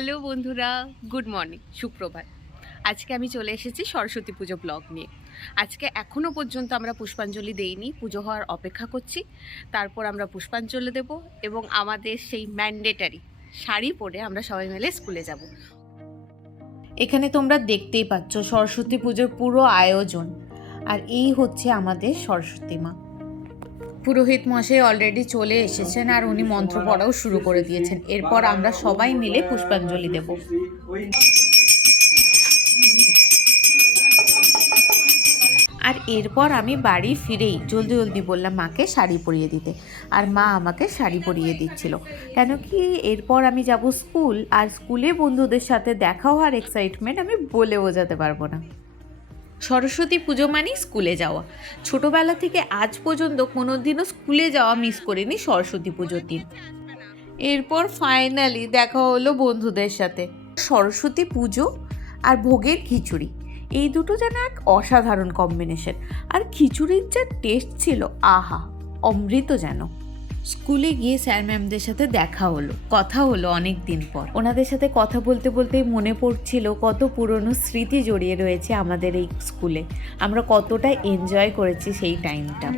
Hello বন্ধুরা, good morning, সুপ্রভাত। আজকে আমি চলে এসেছি সরস্বতী পুজো ব্লগ নিয়ে। আজকে এখনও পর্যন্ত আমরা পুষ্পাঞ্জলি দেইনি, পুজো হওয়ার অপেক্ষা করছি। তারপর আমরা পুষ্পাঞ্জলি দেব এবং আমাদের সেই ম্যান্ডেটারি শাড়ি পরে আমরা সবাই মিলে স্কুলে যাব। এখানে তোমরা দেখতেই পাচ্ছ সরস্বতী পুজোর পুরো আয়োজন, আর এই হচ্ছে আমাদের সরস্বতী মা। পুরোহিত মশাই অলরেডি চলে এসেছেন আর উনি মন্ত্র পড়াও শুরু করে দিয়েছেন। এরপর আমরা সবাই মিলে পুষ্পাঞ্জলি দেব। আর এরপর আমি বাড়ি ফিরেই জলদি জলদি বললাম, মাকে শাড়ি পরিয়ে দিতে। আর মা আমাকে শাড়ি পরিয়ে দিচ্ছিল। কেন কি এরপর আমি যাব স্কুল, আর স্কুলে বন্ধুদের সাথে দেখাও হওয়ার এক্সাইটমেন্ট আমি বলে বোঝাতে পারব না। সরস্বতী পুজো মানেই স্কুলে যাওয়া। ছোটবেলা থেকে আজ পর্যন্ত কোনো দিনও স্কুলে যাওয়া মিস করিনি সরস্বতী পুজোর দিন। এরপর ফাইনালি দেখা হলো বন্ধুদের সাথে। সরস্বতী পুজো আর ভোগের খিচুড়ি। এই দুটো যেন এক অসাধারণ কম্বিনেশন আর খিচুড়ির যা টেস্ট ছিল, আহা, অমৃত যেন। স্কুলে গিয়ে স্যার ম্যামদের সাথে দেখা হলো, কথা হলো অনেক দিন পর। ওনাদের সাথে কথা বলতে বলতেই মনে পড়ছিল কত পুরনো স্মৃতি জড়িয়ে রয়েছে আমাদের এই স্কুলে। আমরা কতটা এনজয় করেছি সেই টাইমটা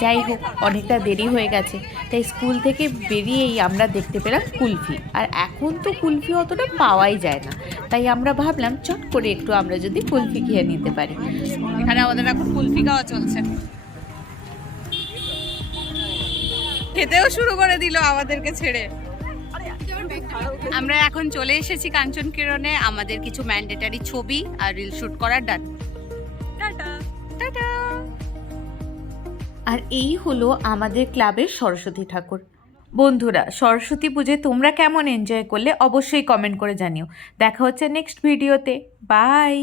যাই হোক, অনেকটা দেরি হয়ে গেছে, তাই স্কুল থেকে বেরিয়েই আমরা দেখতে পেলাম কুলফি। আর এখন তো কুলফি অতটা পাওয়াই যায় না, তাই আমরা ভাবলাম চট করে একটু আমরা যদি কুলফি খেয়ে নিতে পারি। এখানে আমাদের এখন কুলফি খাওয়া চলছে। খেতেও শুরু করে দিল আমাদেরকে ছেড়ে। আমরা এখন চলে এসেছি কাঞ্চন কিরণে আমাদের কিছু ম্যান্ডেটারি ছবি আর রিল শুট করার ডান আর এই হলো আমাদের ক্লাবের সরস্বতী ঠাকুর। বন্ধুরা সরস্বতী পুজোয় তোমরা কেমন এনজয় করলে অবশ্যই কমেন্ট করে জানিও। দেখা হচ্ছে নেক্সট ভিডিওতে বাই